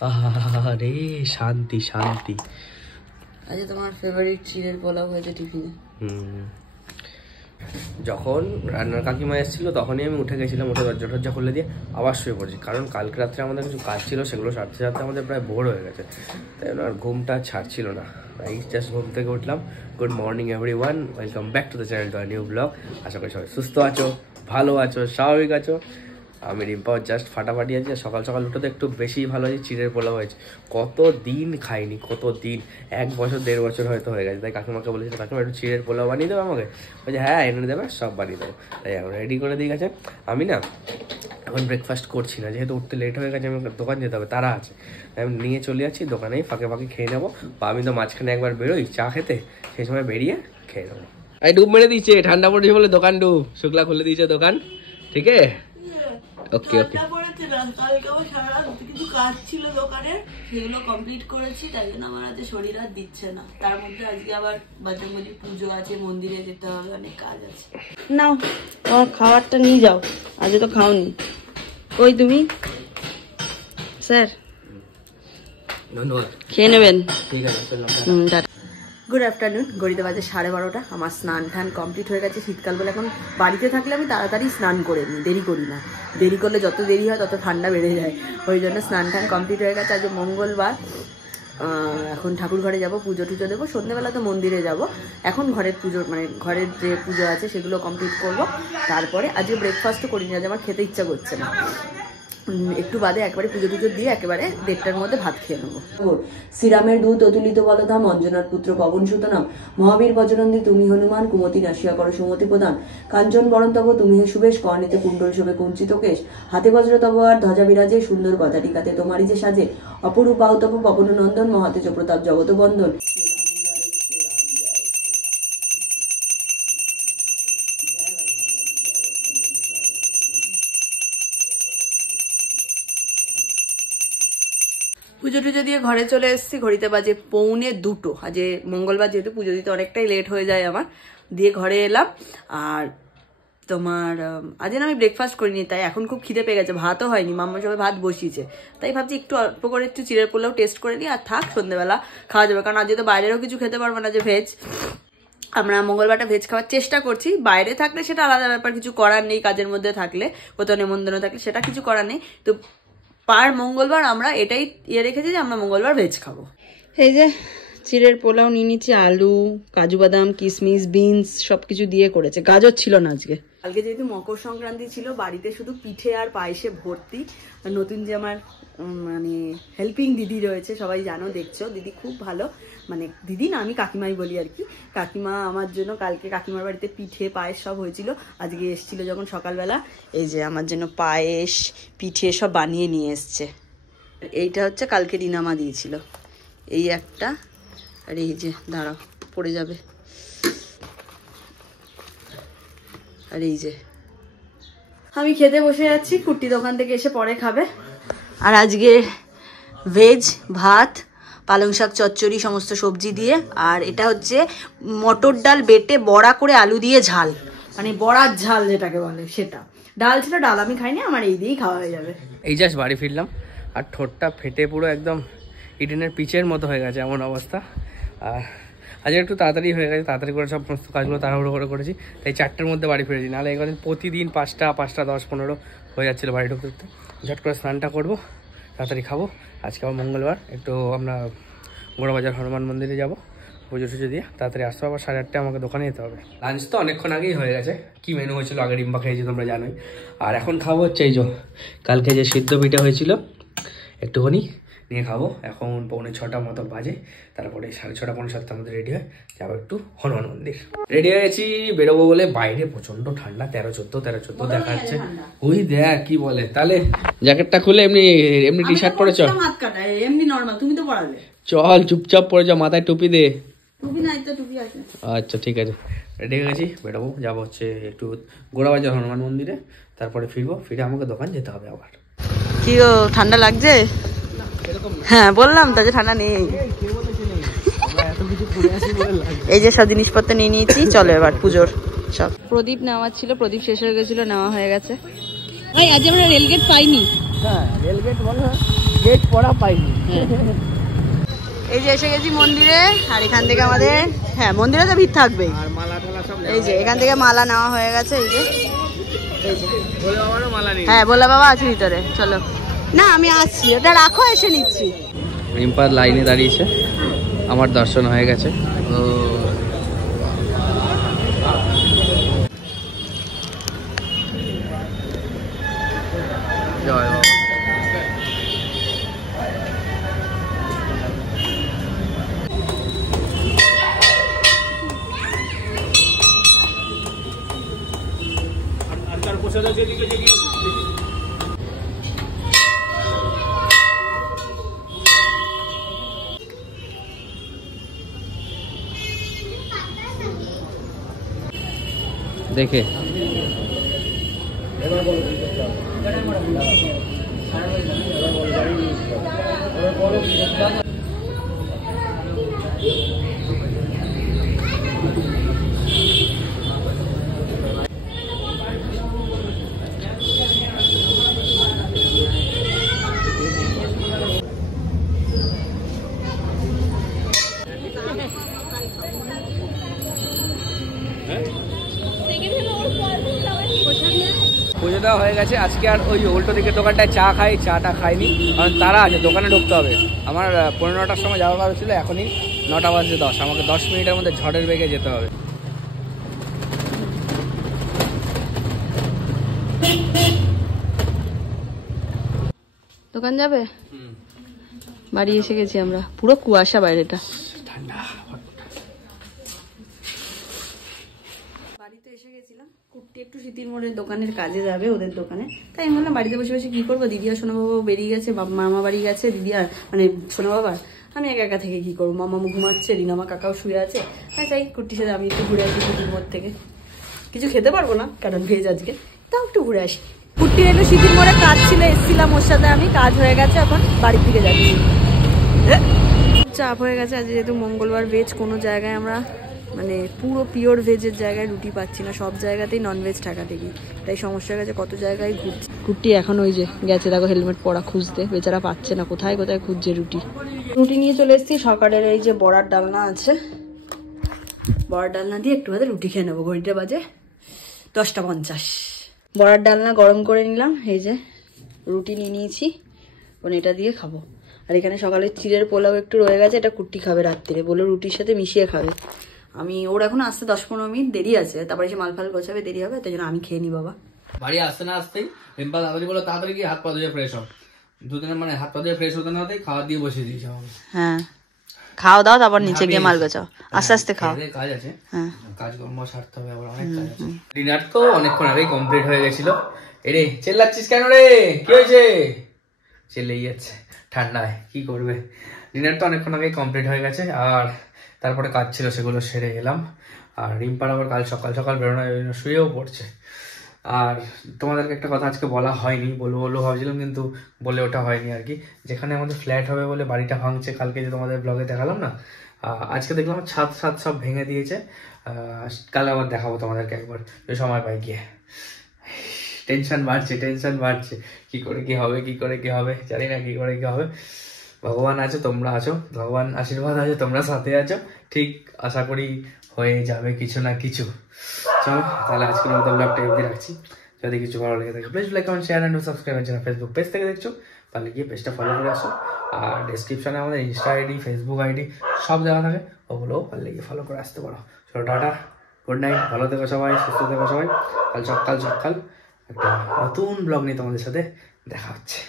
আরে শান্তি শান্তি। আজ তোমার ফেভারিট চিড়ের পোলাও হয়েছে টিফিনে। যখন রান্নার কাকিমা এসেছিল তখনই আমি উঠে গেছিলাম, উঠে দরজা খুলে দিয়ে আবার শুয়ে পড়েছি, কারণ কালকে রাত্রে আমাদের কিছু কাজ ছিল, সেগুলো সারতে সারতে আমাদের প্রায় ভোর হয়ে গেছে, তাই আর ঘুমটা ছাড়ছিল না। এই জাস্ট ঘুম থেকে উঠলাম। Good morning everyone, welcome back to the channel, to a new blog. আশা করি সবাই সুস্থ আছো, ভালো আছো, স্বাভাবিক আছো। আমি রিম্পাও জাস্ট ফাটাফাটি আছি। সকাল সকাল উঠে তো একটু বেশি ভালো আছে, চিড়ের পোলাও হয়েছে। কত দিন খাইনি, কত দিন, 1 বছর 1.5 বছর হয়তো হয়ে গেছে। তাই কাকিমাকে বলেছিল, কাকিমা একটু চিড়ের পোলাও বানিয়ে দেবে আমাকে? বলছে হ্যাঁ এনে দেবে, সব বানিয়ে দেবো। তাই এখন রেডি করে দিয়ে গেছে। আমি না এখন ব্রেকফাস্ট করছি না, যেহেতু উঠতে লেট হয়ে গেছে, আমি দোকান যেতে হবে, তারা আছে। আমি নিয়ে চলে যাচ্ছি দোকানেই, ফাঁকে ফাঁকে খেয়ে নেবো, বা আমি তো মাঝখানে একবার বেরোই চা খেতে, সেই সময় বেরিয়ে খেয়ে নেবো। এই ডুব মেরে দিচ্ছে, ঠান্ডা পড়েছে বলে দোকান ডুব, শুক্লা খুলে দিয়েছে দোকান, ঠিক আছে? ওকে ওকে। কিছু কাজ ছিল দোকানে, সেগুলো কমপ্লিট করেছি, তাই জন্য আমার হাতে শরীর আর দিচ্ছে না। তার মধ্যে আজকে আবার বজরঙ্গবলী পুজো আছে, মন্দিরে যেতে হবে, অনেক কাজ আছে। নাও তোমার খাবারটা নিয়ে যাও, আজ তো খাওনি। কই তুমি? স্যার ধন্যবাদ, খেয়ে নেবেন। ঠিক আছে। গুড আফটারনুন, ঘড়িতে বাজে 12:30। আমার স্নান টান কমপ্লিট হয়ে গেছে। শীতকাল বলে এখন বাড়িতে থাকলে আমি তাড়াতাড়ি স্নান করে নিই, দেরি করি না। দেরি করলে যত দেরি হয় তত ঠান্ডা বেড়ে যায়, ওই জন্য স্নান টান কমপ্লিট হয়ে গেছে। আজ মঙ্গলবার, এখন ঠাকুর ঘরে যাবো, পুজো টুজো দেবো, সন্ধ্যেবেলা তো মন্দিরে যাব। এখন ঘরের পুজো, মানে ঘরের যে পুজো আছে সেগুলো কমপ্লিট করব। তারপরে আজকে ব্রেকফাস্টও করিনি, আজ আমার খেতে ইচ্ছা করছে না। একটু বাদে একবারে পুজো টুজো দিয়ে একেবারে 1:30টার মধ্যে ভাত খেয়ে নেবো। শ্রীরামের দূত অতুলিত বলধাম, অঞ্জনার পুত্র পবন সুতনাম, মহাবীর বজরন্দি তুমি হনুমান, কুমতি নাশিয়া করো সুমতি প্রদান, কাঞ্চন বরণ তব তুমি হে সুবেশ, কর্ণেতে কুণ্ডল শোভে কুঞ্চিত কেশ, হাতে বজ্র তব আর ধ্বজা বিরাজে, সুন্দর গদাটিকাতে তোমারই যে সাজে, অপরূপ আউতপ পবন নন্দন, মহাতেজ প্রতাপ জগত বন্দন। পুজো টুজো দিয়ে ঘরে চলে এসেছি, ঘড়িতে বাজে 1:45। আজ মঙ্গলবার, যেহেতু পুজো দিতে অনেকটাই লেট হয়ে যায় আমার, দিয়ে ঘরে এলাম। আর তোমার আজ আমি ব্রেকফাস্ট করিনি, তাই এখন খুব খিদে পেয়ে গেছে। ভাতও হয়নি, মাম্মা সবাই ভাত বসিয়েছে, তাই ভাবছি একটু অল্প করে একটু চিড়ের পোলাও টেস্ট করে নিই, আর থাক সন্ধ্যেবেলা খাওয়া যাবে। কারণ আজ তো বাইরেরও কিছু খেতে পারবো না, যে ভেজ, আমরা মঙ্গলবারটা ভেজ খাওয়ার চেষ্টা করছি। বাইরে থাকলে সেটা আলাদা ব্যাপার, কিছু করার নেই। কাজের মধ্যে থাকলে, কোথাও নেমন্তন্ন থাকলে সেটা কিছু করার নেই। তো পার মঙ্গলবার আমরা এটাই রেখেছি যে আমরা মঙ্গলবার ভেজ খাবো। এই যে চিড়ের পোলাও নিয়ে নিচ্ছি, আলু, কাজু বাদাম, কিশমিশ, বিনস সবকিছু দিয়ে করেছে। গাজর ছিল না আজকে। কালকে যেহেতু মকর সংক্রান্তি ছিল, বাড়িতে শুধু পিঠে আর পায়েসে ভর্তি। নতুন যে আমার মানে হেল্পিং দিদি রয়েছে, সবাই জানো, দেখছো, দিদি খুব ভালো, মানে দিদি না, আমি কাকিমাই বলি আর কি। কাকিমা আমার জন্য কালকে কাকিমার বাড়িতে পিঠে পায়েস সব হয়েছিল। আজকে এসেছিল যখন সকালবেলা, এই যে আমার জন্য পায়েস পিঠে সব বানিয়ে নিয়ে এসছে। এইটা হচ্ছে কালকে রিনামা দিয়েছিল, এই একটা, আর এই যে দাঁড়াও পড়ে যাবে, আর এই যে আমি খেতে বসে যাচ্ছি। কুট্টি দোকান থেকে এসে পরে খাবে। আর আজকে ভেজ ভাত, পালং শাক চচ্চড়ি, সমস্ত সবজি দিয়ে, আর এটা হচ্ছে মটর ডাল বেটে বড়া করে আলু দিয়ে ঝাল, মানে বড়ার ঝাল যেটাকে বলে সেটা। ডাল ছিল, ডাল আমি খাইনি, আমার এই দিয়েই খাওয়া হয়ে যাবে। এই জাস্ট বাড়ি ফিরলাম, আর ঠোঁটটা ফেটে পুরো একদম ইডেনের পিচের মতো হয়ে গেছে, এমন অবস্থা। আর আজকে একটু তাড়াতাড়ি হয়ে গেছে, তাড়াতাড়ি করে সব সমস্ত কাজগুলো তাড়াহুড়ো করে করেছি, তাই 4টের মধ্যে বাড়ি ফিরেছি। নাহলে এখানে প্রতিদিন 5টা 10, 15 হয়ে যাচ্ছিলো বাড়ি ঢুকতে ঢুকতে। ঝট করে স্নানটা করবো, তাড়াতাড়ি খাবো। আজকে আবার মঙ্গলবার, একটু আমরা গোড়াবাজার হনুমান মন্দিরে যাবো, পুজো টুজো দিয়ে তাড়াতাড়ি আসতে হবে। 8:30 আমাকে দোকানে যেতে হবে। লাঞ্চ তো অনেকক্ষণ আগেই হয়ে গেছে। কি মেনু হয়েছিল আগে ডিম্বা খেয়েছি তোমরা জানোই। আর এখন খাবো হচ্ছে এই যে কালকে যে সিদ্ধ পিঠা হয়েছিল, একটুখানি নিয়ে খাবো। এখন 6:45 মতো বাজে, তারপরে 6:30 6:45 মধ্যে রেডি হয় যাবো একটু হনুমান মন্দির। রেডি হয়ে গেছি, বেরোবো বলে। বাইরে প্রচন্ড ঠান্ডা, 13-14 দেখা যাচ্ছে। ওই দেখ কি বলে। তাহলে জ্যাকেটটা খুলে এমনি টি শার্ট পরেছ, এমনি নরমাল, তুমি তো পড়ালে। চল চুপচাপ পরে যা, মাথায় টুপি দে। টুপি নাই তো, টুপি আছে। আচ্ছা ঠিক আছে, রেডি হয়ে গেছি, বেরোবো। যাবো হচ্ছে একটু গোড়াবাজার হনুমান মন্দিরে, তারপরে ফিরবো। ফিরে আমাকে দোকান যেতে হবে আবার। কি গো, ঠান্ডা লাগছে? হ্যাঁ বললাম তো যে ঠান্ডা নেই। এই যে সব জিনিসপত্র নিয়ে নিয়েছি, চলো এবার পুজোর সব। প্রদীপ নেওয়া ছিল, প্রদীপ শেষ হয়ে গেছিল, নেওয়া হয়ে গেছে। আজ আমরা রেলগেট পাইনি। হ্যাঁ রেলগেট বলো, গেট পড়া পাইনি। এই যে এসে গেছি মন্দিরে, আর এখান থেকে আমাদের মন্দিরে তো ভিড় থাকবেই। আর মালা টালা সব এই যে এখান থেকে মালা নেওয়া হয়ে গেছে। এই যে ভোলে বাবারও মালা নেই। হ্যাঁ ভোলা বাবা আছে ভিতরে, চলো। না আমি আসছি, ওটা রাখো, এসে নিচ্ছি। রিম্পার লাইনে দাঁড়িয়েছে, আমার দর্শন হয়ে গেছে। জয় বাবা। দেখে পুজো দেওয়া হয়ে গেছে। আজকে আর ওই উল্টো দিকের দোকানটায় চা খাই, চাটা খাইনি কারণ তারা আছে, দোকানে ঢুকতে হবে। আমার 15টার সময় যাওয়ার কথা ছিল, এখনই 9টা বাজে 10, আমাকে 10 মিনিটের মধ্যে ঝড়ের বেগে যেতে হবে। দোকান যাবে? বাড়ি এসে গেছি আমরা, পুরো কুয়াশা বাইরেটা। বাড়িতে এসে গেছিলাম, কুট্টি একটু স্মৃতির মোড়ের দোকানের কাজে যাবে, ওদের দোকানে। তাই আমি বললাম বাড়িতে বসে বসে কি করবো, দিদি আর সোনা বাবা বেরিয়ে গেছে, মামা বাড়ি গেছে, দিদি আর মানে সোনা বাবার, আমি একা একা থেকে কি করবো, মামা ঘুমাচ্ছে, রিনামা কাকাও শুয়ে আছে। তাই কুট্টির সাথে আমি একটু ঘুরে আসি স্মৃতির মোড় থেকে। কিছু খেতে পারবো না কারণ ভেজ আজকে, তাও একটু ঘুরে আসি। কুট্টির একটু স্মৃতির মোড়ে কাজ ছিল, এসেছিলাম ওর সাথে আমি, কাজ হয়ে গেছে, এখন বাড়ির দিকে যাচ্ছি। চাপ হয়ে গেছে আজ, যেহেতু মঙ্গলবার ভেজ, কোনো জায়গায় আমরা মানে পুরো পিওর ভেজের জায়গায় রুটি পাচ্ছি না, সব জায়গাতেই ননভেজ টাকা দেখি, তাই সমস্যা হয়ে গেছে, কত জায়গায় ঘুরছি। কুট্টি এখন ওই যে গেছে, দেখো হেলমেট পরা খুঁজতে, বেচারা পাচ্ছে না, কোথায় কোথায় খুঁজছে রুটি। রুটি নিয়ে চলে এসেছি, সকালের এই যে বড়ার ডালনা আছে, বড়ার ডালনা দিয়ে একটু বাদে রুটি খেয়ে নেবো। ঘড়িটা বাজে 10:50। বড়ার ডালনা গরম করে নিলাম, এই যে রুটি নিয়ে নিয়েছি, মানে এটা দিয়ে খাবো। আর এখানে সকালে চিড়ের পোলাও একটু রয়ে গেছে, এটা কুট্টি খাবে রাত্রিরে, বলে রুটির সাথে মিশিয়ে খাবে। আমি ওর এখন আসতে 10-15 মিনিট দেরি আছে, তারপরে এসে মাল ফাল গোছাবে, দেরি হবে, তাই জন্য আমি খেয়ে নি। বাবা বাড়ি আসতে না আসতেই রিম্পা তাড়াতাড়ি বলো, তাড়াতাড়ি গিয়ে হাত পা ধুয়ে ফ্রেশ হও। দুদিনের মানে হাত পা ধুয়ে ফ্রেশ হতে না হতেই খাওয়া দিয়ে বসিয়ে দিয়েছে আমাকে। হ্যাঁ খাও দাও, তারপর নিচে গিয়ে মাল গোছাও, আস্তে আস্তে খাও। কাজ আছে, হ্যাঁ কাজকর্ম সারতে হবে, আবার অনেক কাজ আছে। ডিনার তো অনেকক্ষণ আগেই কমপ্লিট হয়ে গেছিল। এরে চেল্লাচ্ছিস কেন রে, কি হয়েছে? চেল্লেই যাচ্ছে ঠান্ডায়, কি করবে। ডিনার তো অনেকক্ষণ আগেই কমপ্লিট হয়ে গেছে, আর তারপরে কাজ ছিল সেগুলো সেরে এলাম। আর রিম্পার আবার কাল সকাল সকাল বেরোনো, শুয়েও পড়ছে। আর তোমাদেরকে একটা কথা আজকে বলা হয়নি, বলবো ভাবছিলাম কিন্তু বলে ওটা হয়নি আর কি। যেখানে আমাদের ফ্ল্যাট হবে বলে বাড়িটা ভাঙছে, কালকে যে তোমাদের ব্লগে দেখালাম না, আজকে দেখলাম ছাদ সব ভেঙে দিয়েছে। কাল আবার দেখাবো তোমাদেরকে একবার, সময় পাই গিয়ে। টেনশন বাড়ছে, কি করে কি হবে জানি না, কি করে কি হবে। ভগবান আছে, তোমরা আছো, ভগবান আশীর্বাদ আছে, তোমরা সাথে আছো, ঠিক আশা করি হয়ে যাবে কিছু না কিছু। চলো তাহলে আজকের মতো ব্লগটা অবধি রাখছি। যদি কিছু ভালো লেগে থাকে please like, comment, share and subscribe. Channel Facebook page থেকে দেখছো তাহলে গিয়ে পেজটা ফলো করে আসো, আর ডেসক্রিপশনে আমাদের ইনস্টা আইডি, ফেসবুক আইডি সব দেওয়া থাকে, ওগুলোও পারলে গিয়ে ফলো করে আসতে পারো। চলো টাটা, গুড নাইট, ভালো থেকো সবাই, সুস্থ থেকো সবাই। কাল সকাল একটা নতুন ব্লগ নিয়ে তোমাদের সাথে দেখা হচ্ছে।